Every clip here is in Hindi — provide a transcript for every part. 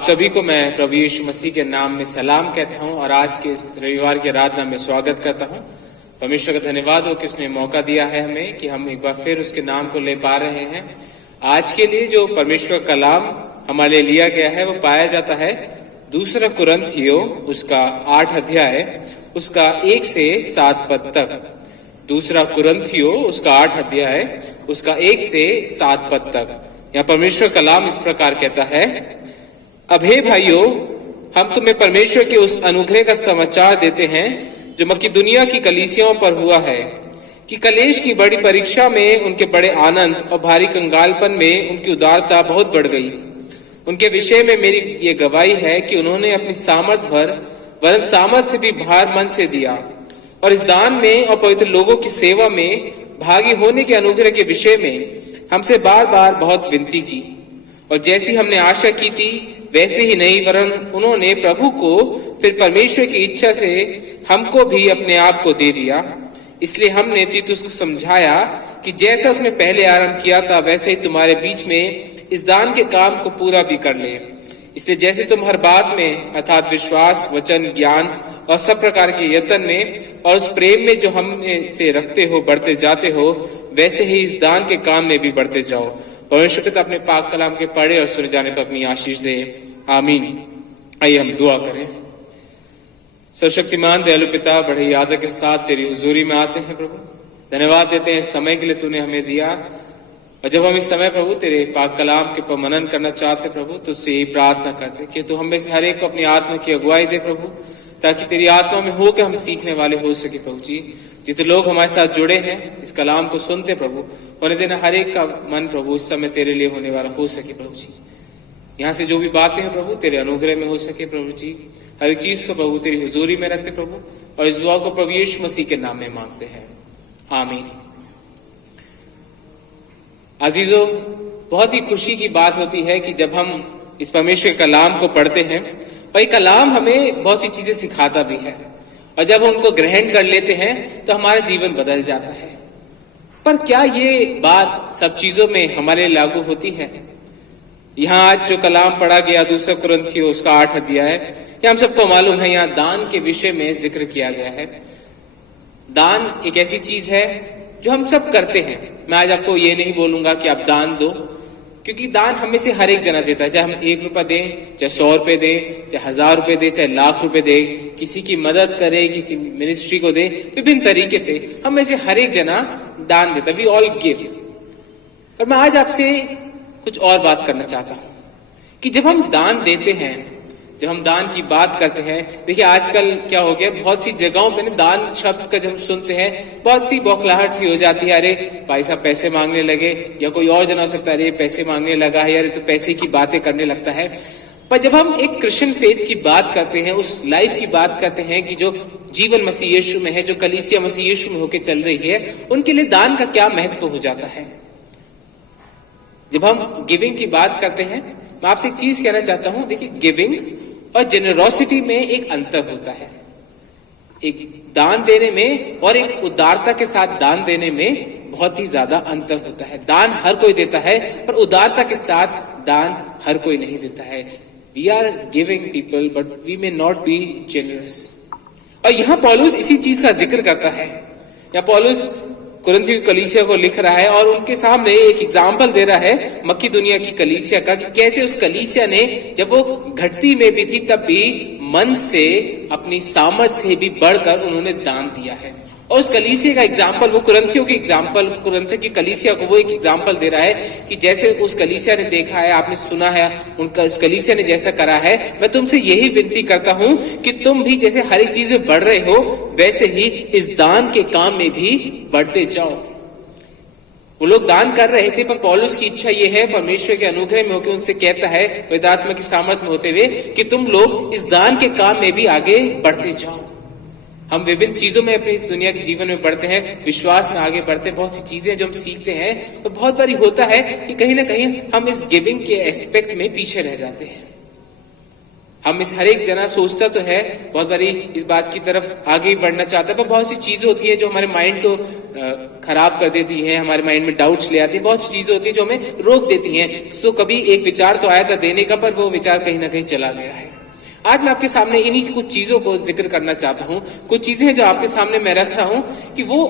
आप सभी को मैं प्रभु यीशु मसीह के नाम में सलाम कहता हूं और आज के इस रविवार की आराधना में स्वागत करता हूं। परमेश्वर का धन्यवाद हो कि उसने मौका दिया है हमें कि हम एक बार फिर उसके नाम को ले पा रहे हैं। आज के लिए जो परमेश्वर का कलाम हमारे लिए लिया गया है वो पाया जाता है दूसरा कुरिन्थियों उसका 8 अध्याय उसका 1 से 7 पद तक। दूसरा कुरिन्थियों उसका 8 अध्याय उसका 1 से 7 पद तक। यहाँ परमेश्वर कलाम इस प्रकार कहता है, अब हे भाइयों, हम तुम्हें परमेश्वर के उस अनुग्रह का समाचार देते हैं जो मकिदुनिया की कलीसियाओं पर हुआ है कि कलेश की बड़ी परीक्षा में उनके बड़े आनंद और भारी कंगालपन में उनकी उदारता बहुत बढ़ गई। उनके विषय में मेरी ये गवाही है कि उन्होंने अपनी सामर्थ भर वरन सामर्थ से भी भार मन से दिया और इस दान में और पवित्र लोगों की सेवा में भागी होने के अनुग्रह के विषय में हमसे बार बार बहुत विनती की। और जैसी हमने आशा की थी वैसे ही नहीं, वरन उन्होंने प्रभु को फिर परमेश्वर की इच्छा से हमको भी अपने आप को दे दिया। इसलिए हमने तीतुस को समझाया कि जैसा उसने पहले आरंभ किया था वैसे ही तुम्हारे बीच में इस दान के काम को पूरा भी कर ले। इसलिए जैसे तुम हर बात में अर्थात विश्वास, वचन, ज्ञान और सब प्रकार के यत्न में और उस प्रेम में जो हम से रखते हो बढ़ते जाते हो, वैसे ही इस दान के काम में भी बढ़ते जाओ। परमेश्वर पिता अपने पाक कलाम के पढ़े और सुने जाने पर अपनी आशीष दे, आमीन। आइए हम दुआ करें। सर्वशक्तिमान दयालु पिता, बड़े ही आदर के साथ तेरी हुजूरी में आते हैं प्रभु। धन्यवाद देते हैं समय के लिए तूने हमें दिया। और जब हम इस समय प्रभु तेरे पाक कलाम के पर मनन करना चाहते प्रभु, तुझसे यही प्रार्थना करते कि तू हमें से हर एक को अपनी आत्मा की अगुवाई दे प्रभु, ताकि तेरी आत्मा में होकर हम सीखने वाले हो सके प्रभु जी। जितने लोग हमारे साथ जुड़े हैं इस कलाम को सुनते प्रभु, होने देना हर एक का मन प्रभु इस समय तेरे लिए होने वाला हो सके प्रभु जी। यहाँ से जो भी बातें हैं प्रभु तेरे अनुग्रह में हो सके प्रभु जी। हर एक चीज को प्रभु तेरी हुजूरी में रखते प्रभु, और इस दुआ को प्रभु यीशु मसीह के नाम में मांगते हैं, आमीन। अजीजों, बहुत ही खुशी की बात होती है कि जब हम इस परमेश्वर कलाम को पढ़ते हैं और ये कलाम हमें बहुत सी चीजें सिखाता भी है, और जब हम उनको ग्रहण कर लेते हैं तो हमारा जीवन बदल जाता है। पर क्या ये बात सब चीजों में हमारे लागू होती है? यहाँ आज जो कलाम पढ़ा गया दूसरा कुरिन्थियों उसका 8 अध्याय, हम सबको मालूम है यहाँ दान के विषय में जिक्र किया गया है। दान एक ऐसी चीज है जो हम सब करते हैं। मैं आज आपको ये नहीं बोलूंगा कि आप दान दो, क्योंकि दान हमें से हर एक जना देता है। चाहे हम 1 रुपया दें, चाहे 100 रुपए दें, चाहे 1000 रुपए दें, चाहे लाख रुपए दें, किसी की मदद करें, किसी मिनिस्ट्री को दें, विभिन्न तरीके से हम में से हर एक जना दान देता है। We all give. पर मैं आज आपसे कुछ और बात करना चाहता हूं कि जब हम दान देते हैं, जब हम दान की बात करते हैं, देखिए आजकल क्या हो गया, बहुत सी जगहों पे ना दान शब्द का जब सुनते हैं बहुत सी बौखलाहट सी हो जाती है। अरे भाई साहब पैसे मांगने लगे, या कोई और जना हो सकता है अरे पैसे मांगने लगा है, अरे तो पैसे की बातें करने लगता है। पर जब हम एक क्रिश्चियन फेथ की बात करते हैं, उस लाइफ की बात करते हैं कि जो जीवन मसीह यीशु में है, जो कलीसिया मसीह यीशु में होकर चल रही है, उनके लिए दान का क्या महत्व हो जाता है। जब हम गिविंग की बात करते हैं, मैं आपसे एक चीज कहना चाहता हूं। देखिए, गिविंग और जेनरोसिटी में एक अंतर होता है। एक दान देने में और एक उदारता के साथ दान देने में बहुत ही ज्यादा अंतर होता है। दान हर कोई देता है, पर उदारता के साथ दान हर कोई नहीं देता है। We are giving people but we may not be generous. और यहाँ पौलुस इसी चीज का जिक्र करता है। यहाँ पौलुस कुरिन्थियों कलीसिया को लिख रहा है और उनके सामने एक एग्जाम्पल दे रहा है मकिदुनिया की कलीसिया का, कि कैसे उस कलीसिया ने जब वो घटती में भी थी तब भी मन से अपनी सामर्थ से भी बढ़कर उन्होंने दान दिया है। और उस कलीसिया का एग्जाम्पल, वो कुरिन्थियों की एग्जाम्पल, कुरिन्थियों की कलीसिया को वो एक एग्जाम्पल दे रहा है कि जैसे उस कलीसिया ने देखा है, आपने सुना है उनका, उस कलीसिया ने जैसा करा है, मैं तुमसे यही विनती करता हूं कि तुम भी जैसे हर एक चीज में बढ़ रहे हो वैसे ही इस दान के काम में भी बढ़ते जाओ। वो लोग दान कर रहे थे, पर पौलुस की इच्छा ये है, परमेश्वर के अनुग्रह में होकर उनसे कहता है, पवित्र आत्मा की सामर्थ में होते हुए, कि तुम लोग इस दान के काम में भी आगे बढ़ते जाओ। हम विभिन्न चीजों में अपने इस दुनिया के जीवन में बढ़ते हैं, विश्वास में आगे बढ़ते हैं, बहुत सी चीजें जो हम सीखते हैं, तो बहुत बारी होता है कि कहीं ना कहीं हम इस गिविंग के एस्पेक्ट में पीछे रह जाते हैं। हम इस हर एक जना सोचता तो है, बहुत बारी इस बात की तरफ आगे बढ़ना चाहता है, पर बहुत सी चीजें होती है जो हमारे माइंड को खराब कर देती है, हमारे माइंड में डाउट्स ले आती है, बहुत सी चीजें होती है जो हमें रोक देती हैं। तो कभी एक विचार तो आया था देने का, पर वो विचार कहीं ना कहीं चला गया है। आज मैं आपके सामने इन्हीं कुछ चीजों को जिक्र करना चाहता हूं। कुछ चीजें हैं जो आपके सामने मैं रख रहा हूं कि वो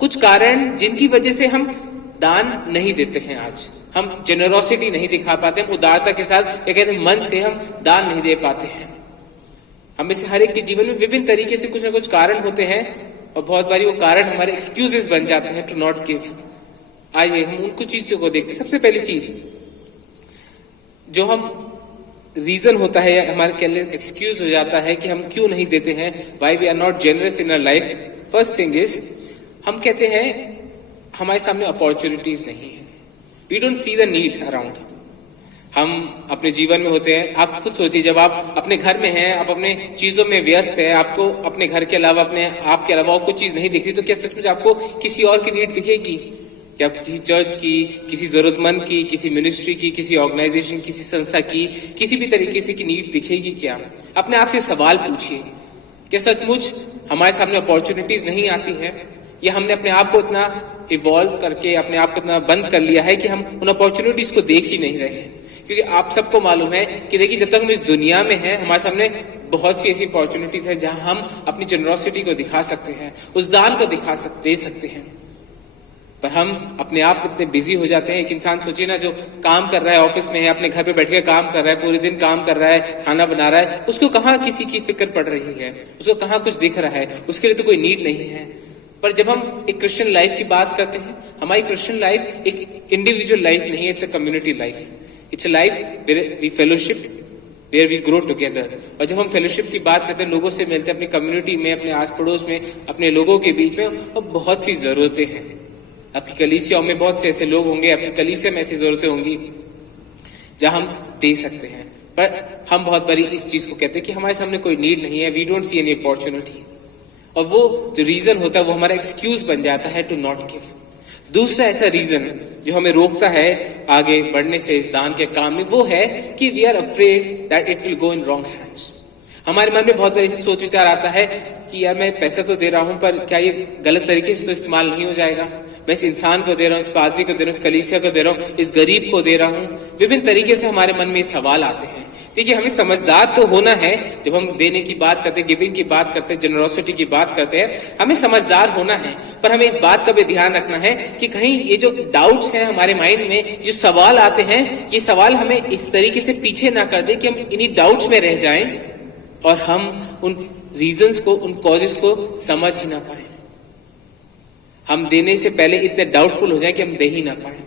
कुछ कारण जिनकी वजह से हम दान नहीं देते हैं। आज हम जेनरोसिटी नहीं दिखा पाते, हम उदारता के साथ या कहते हैं मन से हम दान नहीं दे पाते हैं। हम में से हर एक के जीवन में विभिन्न तरीके से कुछ ना कुछ कारण होते हैं और बहुत बारी वो कारण हमारे एक्सक्यूजेस बन जाते हैं टू नॉट गिव। आइए हम उन कुछ चीजों को देखते हैं। सबसे पहली चीज जो हम रीजन होता है या हमारे लिए एक्सक्यूज हो जाता है कि हम क्यों नहीं देते हैं, why we are not generous in our life. First thing is हम कहते हैं हमारे सामने अपॉर्चुनिटीज नहीं है, we don't see the need around. हम अपने जीवन में होते हैं, आप खुद सोचिए, जब आप अपने घर में हैं, आप अपने चीजों में व्यस्त हैं, आपको अपने घर के अलावा अपने आप के अलावा और कुछ चीज नहीं दिख रही, तो क्या सच में आपको किसी और की नीड दिखेगी? क्या किसी चर्च की, किसी जरूरतमंद की, किसी मिनिस्ट्री की, किसी ऑर्गेनाइजेशन, किसी संस्था की, किसी भी तरीके से की नीड दिखेगी क्या? अपने आप से सवाल पूछिए, क्या सचमुच हमारे सामने अपॉर्चुनिटीज नहीं आती है, या हमने अपने आप को इतना इवॉल्व करके अपने आप को इतना बंद कर लिया है कि हम उन अपॉर्चुनिटीज को देख ही नहीं रहे हैं? क्योंकि आप सबको मालूम है कि देखिए, जब तक हम इस दुनिया में हैं, हमारे सामने बहुत सी ऐसी अपॉर्चुनिटीज है जहां हम अपनी जेनरोसिटी को दिखा सकते हैं, उस दान को दे सकते हैं। पर हम अपने आप इतने बिजी हो जाते हैं। एक इंसान सोचिए ना, जो काम कर रहा है, ऑफिस में है, अपने घर पे बैठ के काम कर रहा है, पूरे दिन काम कर रहा है, खाना बना रहा है, उसको कहाँ किसी की फिक्र पड़ रही है, उसको कहाँ कुछ दिख रहा है, उसके लिए तो कोई नीड नहीं है। पर जब हम एक क्रिश्चियन लाइफ की बात करते हैं, हमारी क्रिश्चियन लाइफ एक इंडिविजुअल लाइफ नहीं है, it's a community life. It's a life where we fellowship, where we grow together. और जब हम फेलोशिप की बात करते हैं, लोगों से मिलते हैं, अपनी कम्युनिटी में, अपने आस पड़ोस में, अपने लोगों के बीच में, और बहुत सी जरूरतें हैं। आपकी कलीसियाओं में बहुत से ऐसे लोग होंगे, आपकी कलीसिया में ऐसी जरूरतें होंगी जहां हम दे सकते हैं। पर हम बहुत बारी इस चीज को कहते हैं कि हमारे सामने कोई नीड नहीं है, we don't see any opportunity, और वो जो रीजन होता है वो हमारा एक्सक्यूज बन जाता है टू नॉट गिव। दूसरा ऐसा रीजन जो हमें रोकता है आगे बढ़ने से इस दान के काम में, वो है कि we are afraid that it will go in wrong hands. हमारे मन में बहुत बार ऐसे सोच विचार आता है कि यार मैं पैसा तो दे रहा हूं, पर क्या ये गलत तरीके से तो इस्तेमाल नहीं हो जाएगा? मैं इस इंसान को दे रहा हूं, इस पादरी को दे रहा हूं, इस कलीसिया को दे रहा हूं, इस गरीब को दे रहा हूं। विभिन्न तरीके से हमारे मन में सवाल आते हैं। देखिए, हमें समझदार तो होना है। जब हम देने की बात करते हैं, गिविंग की बात करते हैं, जेनरोसिटी की बात करते हैं, हमें समझदार होना है। पर हमें इस बात का भी ध्यान रखना है कि कहीं ये जो डाउट्स हैं हमारे माइंड में, जो सवाल आते हैं, ये सवाल हमें इस तरीके से पीछे ना कर दे कि हम इन्हीं डाउट्स में रह जाएं और हम उन रीजंस को, उन कॉजेस को समझ ही ना पाए। हम देने से पहले इतने डाउटफुल हो जाए कि हम दे ही ना पाए।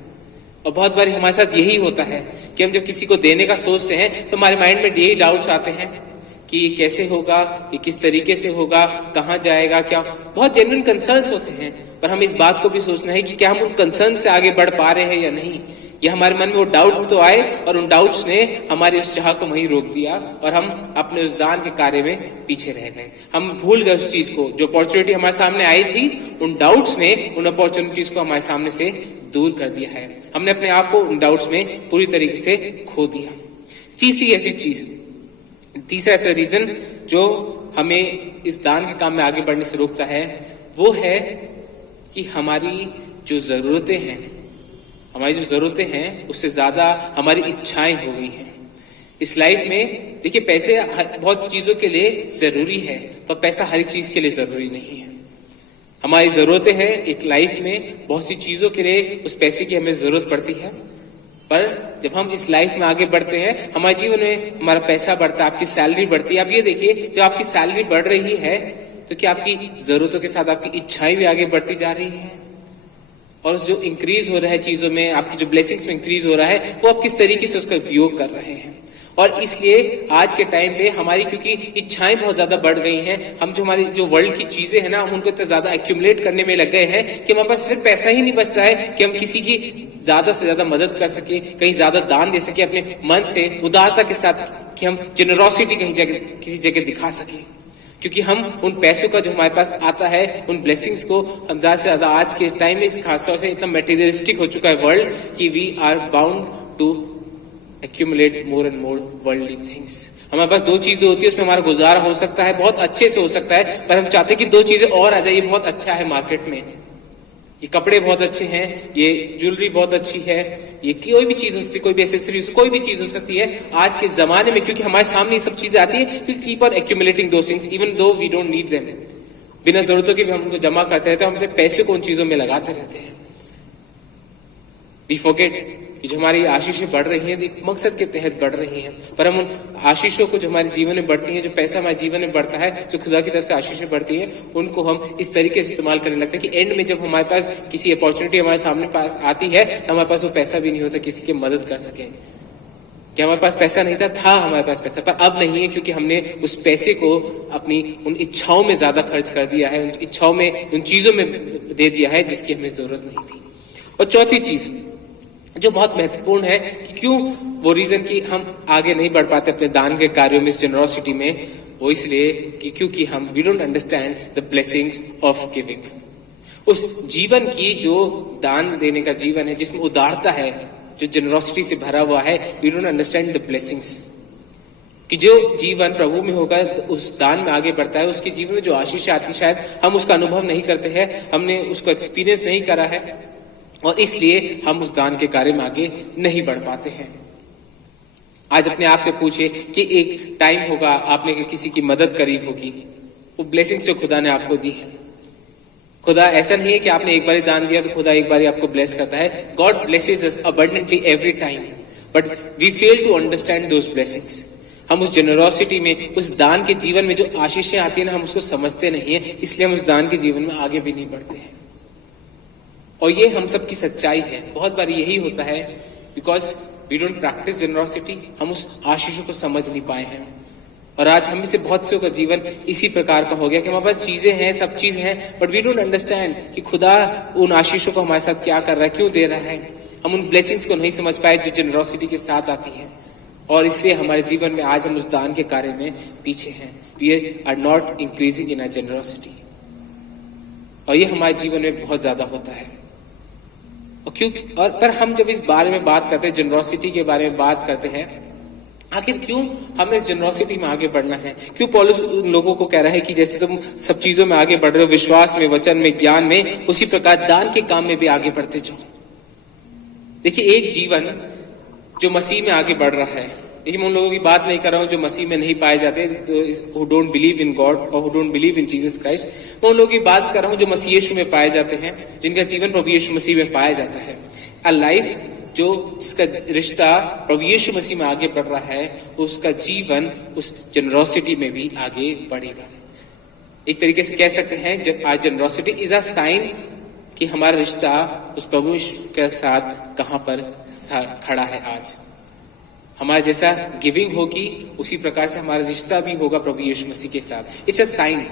और बहुत बार हमारे साथ यही होता है कि हम जब किसी को देने का सोचते हैं तो हमारे माइंड में यही डाउट्स आते हैं कि ये कैसे होगा, ये किस तरीके से होगा, कहाँ जाएगा, क्या। बहुत जेन्युइन कंसर्न्स होते हैं, पर हमें इस बात को भी सोचना है कि क्या हम उन कंसर्न से आगे बढ़ पा रहे हैं या नहीं। ये हमारे मन में वो डाउट तो आए और उन डाउट्स ने हमारे उस चाह को वहीं रोक दिया और हम अपने उस दान के कार्य में पीछे रह गए। हम भूल गए उस चीज को, जो अपॉर्चुनिटी हमारे सामने आई थी, उन डाउट्स ने उन अपॉर्चुनिटीज को हमारे सामने से दूर कर दिया है। हमने अपने आप को उन डाउट्स में पूरी तरीके से खो दिया। तीसरा ऐसा रीजन जो हमें इस दान के काम में आगे बढ़ने से रोकता है, वो है कि हमारी जो जरूरतें हैं उससे ज्यादा हमारी इच्छाएं हो गई हैं इस लाइफ में। देखिए, पैसे बहुत चीजों के लिए जरूरी है, पर पैसा हर चीज के लिए जरूरी नहीं है। हमारी जरूरतें हैं एक लाइफ में, बहुत सी चीजों के लिए उस पैसे की हमें जरूरत पड़ती है। पर जब हम इस लाइफ में आगे बढ़ते हैं, हमारे जीवन में हमारा पैसा बढ़ता है, आपकी सैलरी बढ़ती है। आप ये देखिए, जब आपकी सैलरी बढ़ रही है तो क्या आपकी जरूरतों के साथ आपकी इच्छाएं भी आगे बढ़ती जा रही हैं? और जो इंक्रीज हो रहा है चीजों में, आपकी जो ब्लेसिंग्स में इंक्रीज हो रहा है, वो आप किस तरीके से उसका उपयोग कर रहे हैं? और इसलिए आज के टाइम पे हमारी, क्योंकि इच्छाएं बहुत ज्यादा बढ़ गई हैं, हम जो हमारी जो वर्ल्ड की चीजें हैं ना, हम उनको इतना ज्यादा एक्यूमुलेट करने में लग गए हैं कि हमारे पास फिर पैसा ही नहीं बचता है कि हम किसी की ज्यादा से ज्यादा मदद कर सके, कहीं ज्यादा दान दे सके अपने मन से उदारता के साथ, कि हम जेनरोसिटी कहीं जगह किसी जगह दिखा सके। क्योंकि हम उन पैसों का जो हमारे पास आता है, उन ब्लेसिंग्स को हम ज्यादा से ज्यादा आज के टाइम में खासतौर से इतना मटेरियलिस्टिक हो चुका है वर्ल्ड कि we are bound to accumulate more and more worldly things. हमारे पास दो चीजें होती है, उसमें हमारा गुजारा हो सकता है, बहुत अच्छे से हो सकता है, पर हम चाहते हैं कि दो चीजें और आ जाए, ये बहुत अच्छा है मार्केट में, ये कपड़े बहुत अच्छे हैं, ये ज्वेलरी बहुत अच्छी है, ये कोई भी चीज हो सकती है, कोई भी एसेसरीज, कोई भी चीज हो सकती है आज के जमाने में, क्योंकि हमारे सामने ये सब चीजें आती है, we keep on accumulating those things even though we don't need them. बिना जरूरतों के भी हम उनको जमा करते रहते हैं, हम अपने पैसे को उन चीजों में लगाते रहते हैं। वी फॉरगेट कि जो हमारी आशीषें बढ़ रही हैं एक मकसद के तहत बढ़ रही हैं, पर हम उन आशीषों को जो हमारे जीवन में बढ़ती हैं, जो पैसा हमारे जीवन में बढ़ता है, जो खुदा की तरफ से आशीषें बढ़ती हैं, उनको हम इस तरीके से इस्तेमाल करने लगते हैं कि एंड में जब हमारे पास किसी अपॉर्चुनिटी हमारे सामने पास आती है तो हमारे पास वो पैसा भी नहीं होता किसी की मदद कर सके। कि हमारे पास पैसा नहीं था हमारे पास पैसा, पर अब नहीं है, क्योंकि हमने उस पैसे को अपनी उन इच्छाओं में ज्यादा खर्च कर दिया है, उन इच्छाओं में, उन चीजों में दे दिया है जिसकी हमें जरूरत नहीं थी। और चौथी चीज जो बहुत महत्वपूर्ण है कि क्यों वो रीजन कि हम आगे नहीं बढ़ पाते अपने दान के कार्यों में, इस जेनरोसिटी में, वो इसलिए कि क्योंकि हम we don't understand the blessings of giving. उस जीवन की जो दान देने का जीवन है, जिसमें उदारता है, जो जेनरोसिटी से भरा हुआ है, we don't understand the blessings. कि जो जीवन प्रभु में होगा उस दान में आगे बढ़ता है, उसके जीवन में जो आशीष आती शायद हम उसका अनुभव नहीं करते हैं, हमने उसको एक्सपीरियंस नहीं करा है, और इसलिए हम उस दान के कार्य में आगे नहीं बढ़ पाते हैं। आज अपने आप से पूछे कि एक टाइम होगा आपने किसी की मदद करी होगी, वो ब्लेसिंग्स जो खुदा ने आपको दी है। खुदा ऐसा नहीं है कि आपने एक बार दान दिया तो खुदा एक बार आपको ब्लेस करता है। God blesses us abundantly every time, but we fail to understand those blessings. हम उस जेनरोसिटी में, उस दान के जीवन में जो आशीषें आती है ना, हम उसको समझते नहीं है, इसलिए हम उस दान के जीवन में आगे भी नहीं बढ़ते हैं। और ये हम सब की सच्चाई है, बहुत बार यही होता है, because we don't practise generosity, हम उस आशीषों को समझ नहीं पाए हैं। और आज हम में से बहुत से का जीवन इसी प्रकार का हो गया कि हमारे पास चीजें हैं, सब चीजें हैं, बट वी डोंट अंडरस्टैंड कि खुदा उन आशीषों को हमारे साथ क्या कर रहा है, क्यों दे रहा है। हम उन ब्लेसिंग्स को नहीं समझ पाए जो जेनरोसिटी के साथ आती है, और इसलिए हमारे जीवन में आज हम उस दान के कार्य में पीछे हैं। We are not increasing in our generosity, और ये हमारे जीवन में बहुत ज्यादा होता है। और पर हम जब इस बारे में बात करते हैं, जेनरोसिटी के बारे में बात करते हैं, आखिर क्यों हमें इस जेनरोसिटी में आगे बढ़ना है? क्यों पौलुस उन लोगों को कह रहा है कि जैसे तुम सब चीजों में आगे बढ़ रहे हो, विश्वास में, वचन में, ज्ञान में, उसी प्रकार दान के काम में भी आगे बढ़ते जाओ। देखिए, एक जीवन जो मसीह में आगे बढ़ रहा है, देखिए मैं उन लोगों की बात नहीं कर रहा हूं जो मसीह में नहीं पाए जाते, who don't believe in God और who don't believe in Jesus Christ. मैं उन लोगों की बात कर रहा हूं जो मसीह यीशु में पाए जाते हैं, जिनका जीवन प्रभु यीशु मसीह में पाया जाता है। अ लाइफ जो जिसका रिश्ता प्रभु यीशु मसीह में आगे बढ़ रहा है, उसका जीवन उस जेनरोसिटी में भी आगे बढ़ेगा। एक तरीके से कह सकते हैं आज जेनरोसिटी इज अ साइन कि हमारा रिश्ता उस प्रभु यीशु के साथ कहां पर खड़ा है। आज हमारा जैसा गिविंग होगी उसी प्रकार से हमारा रिश्ता भी होगा प्रभु यीशु मसीह के साथ। It's a sign.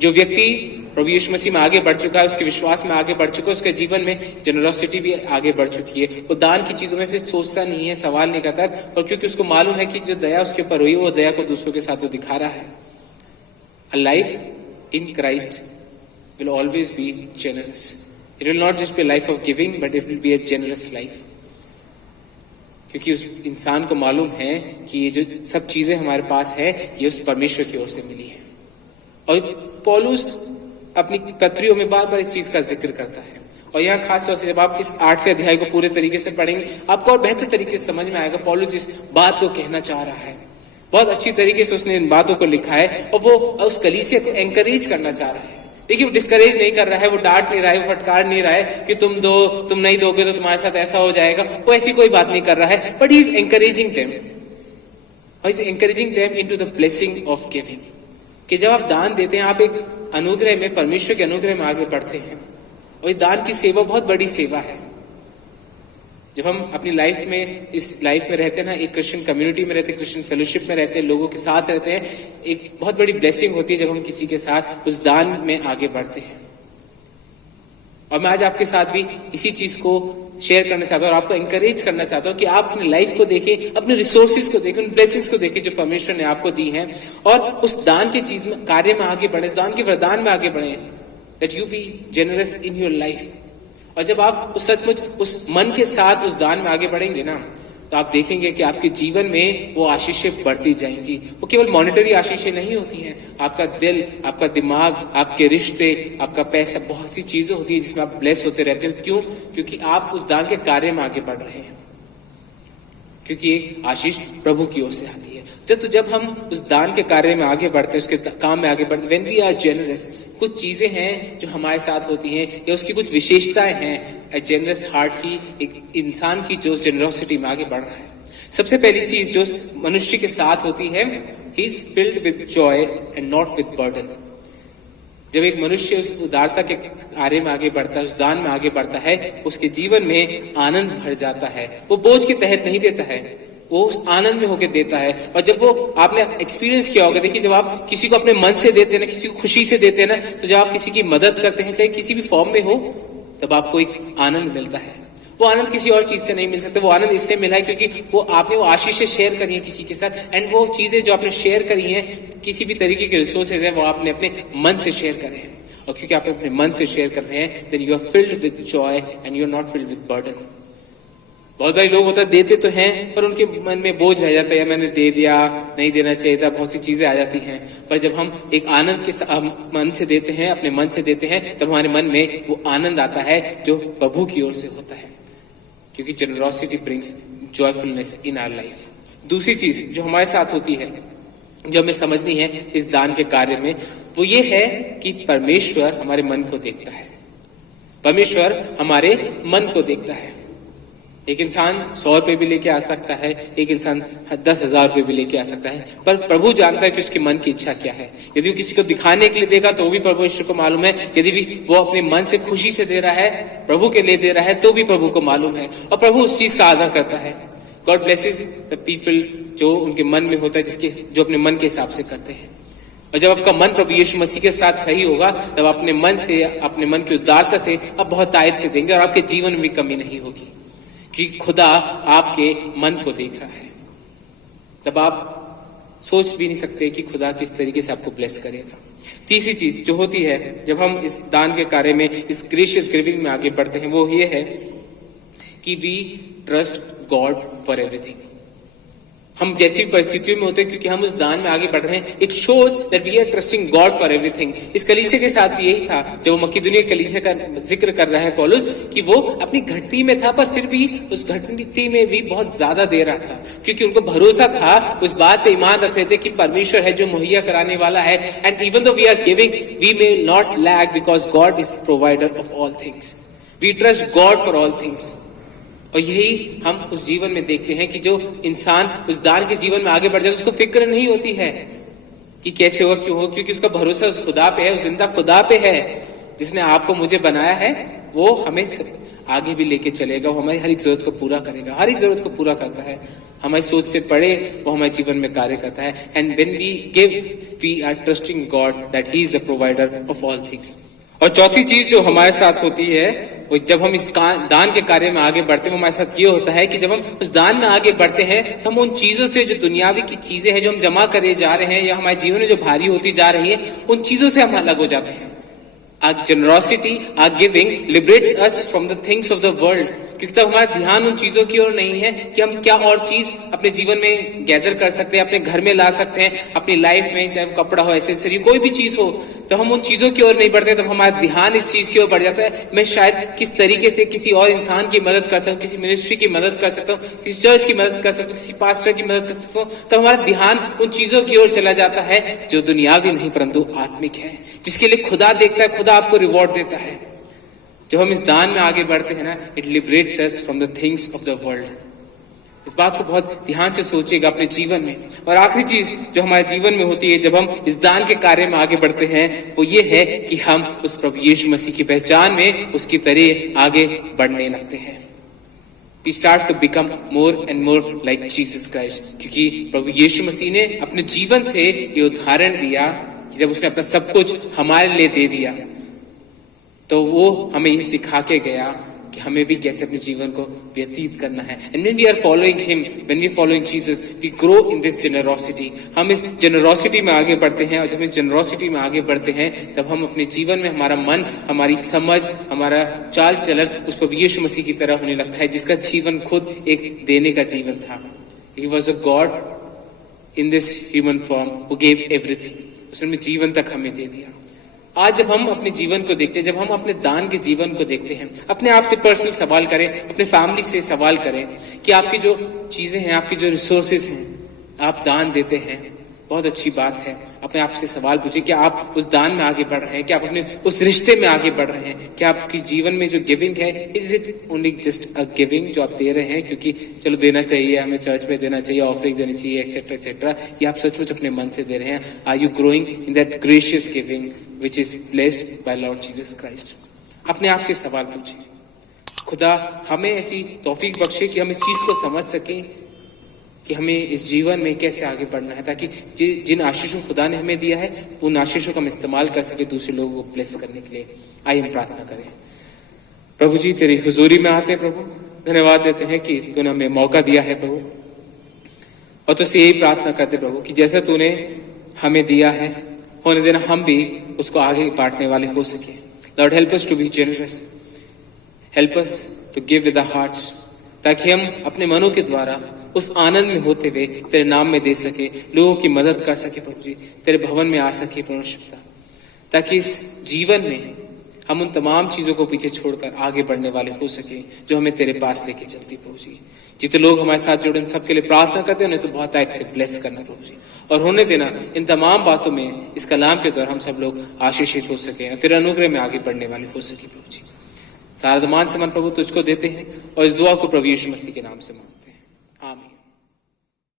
जो व्यक्ति प्रभु यीशु मसीह में आगे बढ़ चुका है, उसके विश्वास में आगे बढ़ चुका है, उसके जीवन में जेनरोसिटी भी आगे बढ़ चुकी है। वो दान की चीजों में फिर सोचता नहीं है, सवाल नहीं करता, और क्योंकि उसको मालूम है कि जो दया उसके ऊपर हुई है, वो दया को दूसरों के साथ वो दिखा रहा है। A life in Christ will always be generous. It will not just be life of giving, but it will be a generous life. क्योंकि उस इंसान को मालूम है कि ये जो सब चीजें हमारे पास है, ये उस परमेश्वर की ओर से मिली है। और पौलुस अपनी पत्रियों में बार बार इस चीज का जिक्र करता है, और यहाँ खास तौर से जब आप इस 8वें अध्याय को पूरे तरीके से पढ़ेंगे, आपको और बेहतर तरीके से समझ में आएगा पौलुस जिस बात को कहना चाह रहा है। बहुत अच्छी तरीके से उसने इन बातों को लिखा है, और वो उस कलीसिया को एंकरेज करना चाह रहा है। देखिए, वो डिस्करेज नहीं कर रहा है, वो डांट नहीं रहा है, वो फटकार नहीं रहा है कि तुम दो, तुम नहीं दोगे तो तुम्हारे साथ ऐसा हो जाएगा, वो ऐसी कोई बात नहीं कर रहा है, but he is encouraging them, और is encouraging them into the blessing of giving. कि जब आप दान देते हैं, आप एक अनुग्रह में, परमेश्वर के अनुग्रह में आगे बढ़ते हैं, और दान की सेवा बहुत बड़ी सेवा है। जब हम अपनी लाइफ में, इस लाइफ में रहते हैं ना, एक क्रिश्चियन कम्युनिटी में रहते हैं, क्रिश्चियन फेलोशिप में रहते हैं, लोगों के साथ रहते हैं, एक बहुत बड़ी ब्लेसिंग होती है जब हम किसी के साथ उस दान में आगे बढ़ते हैं। और मैं आज आपके साथ भी इसी चीज को शेयर करना चाहता हूं और आपको एंकरेज करना चाहता हूं कि आप अपनी लाइफ को देखें, अपने रिसोर्सेज को देखें, उन ब्लेसिंग्स को देखें जो परमेश्वर ने आपको दी हैं, और उस दान की चीज में, कार्य में आगे बढ़े, दान के वरदान में आगे बढ़े, that you be generous in your life. और जब आप उस सचमुच उस मन के साथ उस दान में आगे बढ़ेंगे ना, तो आप देखेंगे कि आपके जीवन में वो आशीषें बढ़ती जाएंगी। वो केवल मॉनेटरी आशीषें नहीं होती हैं, आपका दिल, आपका दिमाग, आपके रिश्ते, आपका पैसा, बहुत सी चीजें होती है जिसमें आप ब्लेस होते रहते हो। क्यों? क्योंकि आप उस दान के कार्य में आगे बढ़ रहे हैं, क्योंकि एक आशीष प्रभु की ओर से आती है। तो जब हम उस दान के कार्य में आगे बढ़ते हैं, उसके काम में आगे बढ़ते, व्हेन वी आर जेनरस, कुछ चीजें हैं जो हमारे साथ होती हैं या उसकी कुछ विशेषताएं हैं जेनरस हार्ट की, एक इंसान की जो जेनरोसिटी में आगे बढ़ रहा है। सबसे पहली चीज जो मनुष्य के साथ होती है, he is filled with joy and not with burden. जब एक मनुष्य उस उदारता के कार्य में आगे बढ़ता है, उस दान में आगे बढ़ता है, उसके जीवन में आनंद भर जाता है। वो बोझ के तहत नहीं देता है, वो उस आनंद में होकर देता है। और जब वो, आपने एक्सपीरियंस किया होगा, देखिए जब आप किसी को अपने मन से देते हैं ना, किसी को खुशी से देते हैं ना, तो जब आप किसी की मदद करते हैं, चाहे किसी भी फॉर्म में हो, तब आपको एक आनंद मिलता है। वो आनंद किसी और चीज से नहीं मिल सकता। वो आनंद इसलिए मिला है क्योंकि वो आपने वो आशीषें शेयर करी है किसी के साथ, एंड वो चीजें जो आपने शेयर करी हैं, किसी भी तरीके के रिसोर्सेज हैं, वो आपने अपने मन से शेयर करे हैं। और क्योंकि आप अपने मन से शेयर कर रहे हैं, then you are filled with joy and you are not filled with burden. बहुत सारे लोग होता है देते तो हैं, पर उनके मन में बोझ रह जाता है, मैंने दे दिया, नहीं देना चाहिए था, बहुत सी चीजें आ जाती हैं। पर जब हम एक आनंद के मन से देते हैं, अपने मन से देते हैं, तब हमारे मन में वो आनंद आता है जो प्रभु की ओर से होता है, क्योंकि generosity brings joyfulness in our life. दूसरी चीज जो हमारे साथ होती है, जो हमें समझनी है इस दान के कार्य में, वो ये है कि परमेश्वर हमारे मन को देखता है। परमेश्वर हमारे मन को देखता है। एक इंसान 100 रुपए भी लेके आ सकता है, एक इंसान 10,000 रुपए भी लेके आ सकता है, पर प्रभु जानता है कि उसके मन की इच्छा क्या है। यदि वो किसी को दिखाने के लिए देगा तो भी प्रभु ईश्वर को मालूम है, यदि भी वो अपने मन से खुशी से दे रहा है, प्रभु के लिए दे रहा है, तो भी प्रभु को मालूम है, और प्रभु उस चीज का आदर करता है। गॉड ब्लेसेस द पीपल जो उनके मन में होता है, जो अपने मन के हिसाब से करते हैं। और जब आपका मन प्रभु यीशु मसीह के साथ सही होगा, तब अपने मन से, अपने मन की उदारता से आप बहुत तायत से देंगे, और आपके जीवन में भी कमी नहीं होगी, क्योंकि खुदा आपके मन को देख रहा है। तब आप सोच भी नहीं सकते कि खुदा किस तरीके से आपको ब्लेस करेगा। तीसरी चीज जो होती है जब हम इस दान के कार्य में, इस ग्रेशियस गिविंग में आगे बढ़ते हैं, वो ये है कि we trust God for everything. हम जैसी परिस्थितियों में होते हैं, क्योंकि हम उस दान में आगे बढ़ रहे हैं, it shows that we are trusting God for everything. इस कलीसिया के साथ भी यही था, जब वो मकिदुनिया कलीसिया का जिक्र कर रहा है पौलुस, कि वो अपनी घटती में था, पर फिर भी उस घटती में भी बहुत ज्यादा दे रहा था, क्योंकि उनको भरोसा था, उस बात पे ईमान रख रहे थे कि परमेश्वर है जो मुहैया कराने वाला है। And even though we are giving, we may not lack, because God is provider of all things. We trust God for all things. और यही हम उस जीवन में देखते हैं कि जो इंसान उस दान के जीवन में आगे बढ़ जाता है, उसको फिक्र नहीं होती है कि कैसे होगा, क्यों हो, क्योंकि उसका भरोसा उस खुदा पे है, उस जिंदा खुदा पे है, जिसने आपको मुझे बनाया है। वो हमें आगे भी लेके चलेगा, वो हमारी हर एक जरूरत को पूरा करेगा, हर एक जरूरत को पूरा करता है, हमारी सोच से पड़े वो हमारे जीवन में कार्य करता है। And when we give, we are trusting God that he is the provider of all things. और चौथी चीज जो हमारे साथ होती है, वो जब हम इस दान के कार्य में आगे बढ़ते हैं, वो हमारे साथ ये होता है कि जब हम उस दान में आगे बढ़ते हैं, तो हम उन चीजों से, जो दुनियावी की चीजें हैं जो हम जमा करे जा रहे हैं, या हमारे जीवन में जो भारी होती जा रही है, उन चीजों से हम अलग हो जाते हैं। Our generosity, our giving liberates us from the things of the world, क्योंकि तब हमारा ध्यान उन चीजों की ओर नहीं है कि हम क्या और चीज अपने जीवन में गैदर कर सकते हैं, अपने घर में ला सकते हैं, अपनी लाइफ में, चाहे वो कपड़ा हो, एसेसरी, कोई भी चीज हो, तो हम उन चीजों की ओर नहीं बढ़ते। तब हमारा ध्यान इस चीज की ओर बढ़ जाता है, मैं शायद किस तरीके से किसी और इंसान की मदद कर सकता हूँ, किसी मिनिस्ट्री की मदद कर सकता हूँ, किसी चर्च की मदद कर सकता हूँ, किसी पास्टर की मदद कर सकता हूँ। तब हमारा ध्यान उन चीजों की ओर चला जाता है जो दुनियावी नहीं परंतु आत्मिक है, जिसके लिए खुदा देखता है, खुदा आपको रिवॉर्ड देता है। जब हम इस दान में आगे बढ़ते हैं ना, it liberates us from the things of the world. इस बात को बहुत ध्यान से सोचिएगा अपने जीवन में। और आखिरी चीज जो हमारे जीवन में होती है जब हम इस दान के कार्य में आगे बढ़ते हैं, वो ये है कि हम उस प्रभु यीशु मसीह की पहचान में उसकी तरह आगे बढ़ने लगते हैं। We start to become more and more like Jesus Christ, क्योंकि प्रभु यीशु मसीह ने अपने जीवन से ये उदाहरण दिया कि जब उसने अपना सब कुछ हमारे लिए दे दिया, तो वो हमें ये सिखा के गया कि हमें भी कैसे अपने जीवन को व्यतीत करना है। And when we are following him, when we following Jesus, we grow in this generosity. हम इस जेनरोसिटी में आगे बढ़ते हैं, और जब इस जेनरोसिटी में आगे बढ़ते हैं तब हम अपने जीवन में हमारा मन, हमारी समझ, हमारा चाल चलन उस पर यीशु मसीह की तरह होने लगता है, जिसका जीवन खुद एक देने का जीवन था। He was a God in this human form who gave everything. उसने जीवन तक हमें दे दिया। आज जब हम अपने जीवन को देखते हैं, जब हम अपने दान के जीवन को देखते हैं, अपने आप से पर्सनल सवाल करें, अपने फैमिली से सवाल करें कि आपकी जो चीजें हैं, आपकी जो रिसोर्सेज हैं, आप दान देते हैं, बहुत अच्छी बात है। अपने आप से सवाल पूछिए, क्या आप उस दान में आगे बढ़ रहे हैं? क्या आप अपने उस रिश्ते में आगे बढ़ रहे हैं? क्या आपकी जीवन में जो गिविंग है, is it only just a giving जो आप दे रहे हैं क्योंकि चलो देना चाहिए, हमें चर्च में देना चाहिए, ऑफरिंग देनी चाहिए, एक्सेट्रा एक्सेट्रा, या आप सचमुच अपने मन से दे रहे हैं? Are you growing in that gracious giving which is blessed by Lord Jesus Christ? अपने आप से सवाल पूछिए। खुदा हमें ऐसी तौफीक बख्शे कि हम इस चीज को समझ सकें कि हमें इस जीवन में कैसे आगे बढ़ना है, ताकि जिन आशीषों खुदा ने हमें दिया है उन आशीषों का हम इस्तेमाल कर सके दूसरे लोगों को ब्लेस करने के लिए। आइए हम प्रार्थना करें। प्रभु जी, तेरी हुजूरी में आते हैं प्रभु, धन्यवाद देते हैं कि तूने हमें मौका दिया है प्रभु, और तुझसे यही प्रार्थना करते प्रभु कि जैसा तूने हमें दिया है होने देना, हम भी उसको आगे बांटने वाले हो सके। Lord help us to be generous, help us to give with our hearts, ताकि हम अपने मनों के द्वारा उस आनंद में होते हुए तेरे नाम में दे सके, लोगों की मदद कर सके प्रभु जी, तेरे भवन में आ सके परमेश्वर, ताकि इस जीवन में हम उन तमाम चीजों को पीछे छोड़कर आगे बढ़ने वाले हो सके जो हमें तेरे पास लेके चलती प्रभु जी। जितने लोग हमारे साथ जुड़े उन सबके लिए प्रार्थना करते हैं, उन्हें तो बहुत आयत से ब्लेस करना प्रभु जी, और होने देना इन तमाम बातों में इस कलाम के द्वारा हम सब लोग आशीषित हो सके और तेरे अनुग्रह में आगे बढ़ने वाले हो सके प्रभु जी। सारा मान सम्मान प्रभु तुझको देते हैं और इस दुआ को प्रभु यीशु मसीह के नाम से मांगते हैं, आमीन।